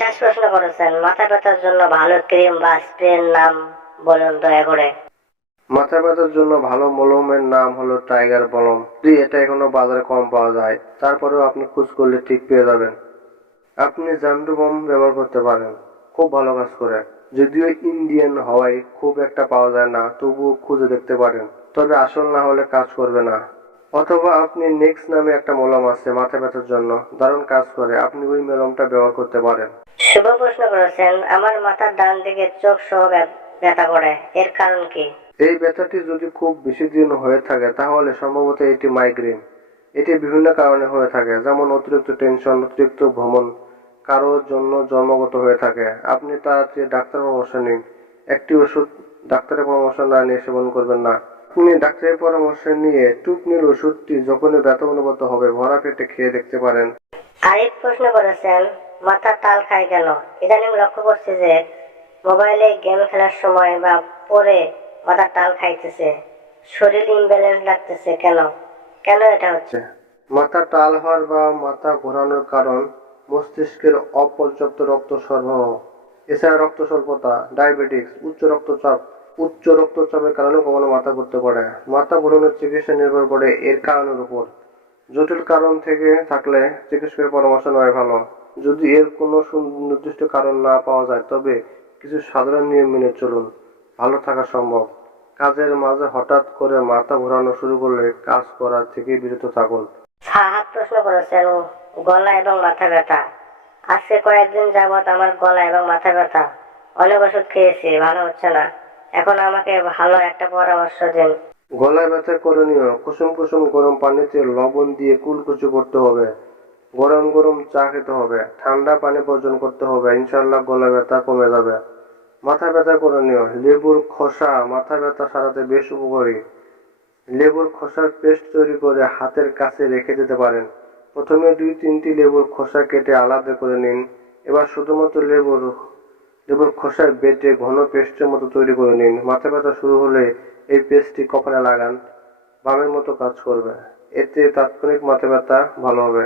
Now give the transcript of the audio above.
শেষ প্রশ্ন করেছেন, মাথা ব্যথার জন্য ভালো ক্রিম বা স্প্রের নাম বলুন দয়া করে। মাথা ব্যথার জন্য ভালো মলমের নাম হলো টাইগার মলম। যদি এটা এখনও বাজারে কম পাওয়া যায়। তারপরেও আপনি খোঁজ করলে ঠিক পেয়ে যাবেন। আপনি জান্ডু বম ব্যবহার করতে পারেন। খুব ভালো কাজ করে। যদিও ইন্ডিয়ান হওয়ায় খুব একটা পাওয়া যায় না, তবুও খুঁজে দেখতে পারেন। তবে আসল না হলে কাজ করবে না। অথবা আপনি নেক্সট নামে একটা মলম আছে মাথা ব্যথার জন্য। দারুণ কাজ করে আপনি ওই মলমটা ব্যবহার করতে পারেন। শুভ প্রশ্ন করেছেন আমার মাথার ডান দিকে চোখ সহ ব্যথা করে এর কারণ কি? এই ব্যথাটি যদি খুব বেশি দিন হয়ে থাকে তাহলে সম্ভবত এটি মাইগ্রেন এটি বিভিন্ন কারণে হয়ে থাকে যেমন অতিরিক্ত টেনশন অতিরিক্ত ভ্রমণ কারোর জন্য জন্মগত হয়ে থাকে। আপনি তাড়াতাড়ি ডাক্তার পরামর্শ নিন। একটি ওষুধ ডাক্তারের পরামর্শ না নিয়ে সেবন করবেন না। আপনি ডাক্তারের পরামর্শ নিয়ে টুকনির ওষুধটি যখনই ব্যথা অনুভূত হবে ভরা পেটে খেয়ে দেখতে পারেন। আরিফ প্রশ্ন করেছেন মাথার তাল খায় কেন? ইদানিং লক্ষ্য করছি যে মোবাইলে গেম খেলার সময় বা পরে মাথার তাল খাইতেছে। শরীর ইমব্যালেন্স লাগতেছে কেন? কেন এটা হচ্ছে? মাথা টাল হওয়ার বা মাথা ঘোরানোর কারণ মস্তিষ্কের অপর্যাপ্ত রক্ত সরবরাহ। এছাড়া রক্ত স্বল্পতা ডায়াবেটিক্স উচ্চ রক্তচাপ উচ্চ রক্তচাপের কারণে কখনো মাথা ঘুরতে পারে। মাথা ঘোরানোর চিকিৎসা নির্ভর করে এর কারণের উপর। জটিল কারণ থেকে থাকলে চিকিৎসকের পরামর্শ নেওয়া ভালো। যদি এর কোনো সুনির্দিষ্ট কারণ না পাওয়া যায়, তবে কিছু সাধারণ নিয়ম মেনে চলুন। ভালো থাকা সম্ভব। কাজের মাঝে হঠাৎ করে মাথা ঘোরানো শুরু করলে কাজ করার থেকে বিরত থাকুন। ফাহাদ প্রশ্ন করেছেন গলা এবং মাথা ব্যথা। আজকে কয়েকদিন যাবত আমার গলা এবং মাথা ব্যথা। অনেক ওষুধ খেয়েছি, ভালো হচ্ছে না। এখন আমাকে ভালো একটা পরামর্শ দিন। গলায় ব্যথা করণীয়। কুসুম কুসুম গরম পানিতে লবণ দিয়ে কুলকুচু করতে হবে। গরম গরম চা খেতে হবে। ঠান্ডা পানি বর্জন করতে হবে। ইনশাল্লাহ গলা ব্যথা কমে যাবে। মাথা ব্যথা করণীয়। লেবুর খোসা মাথা ব্যথা সারাতে বেশ উপকারী। লেবুর খোসার পেস্ট তৈরি করে হাতের কাছে রেখে দিতে পারেন। প্রথমে দুই তিনটি লেবুর খোসা কেটে আলাদা করে নিন। এবার শুধুমাত্র লেবুর লেবুর খোসার বেটে ঘন পেস্টের মতো তৈরি করে নিন। মাথা ব্যথা শুরু হলে এই পেস্টটি কপালে লাগান। বামের মতো কাজ করবে। এতে তাৎক্ষণিক মাথা ব্যথা ভালো হবে।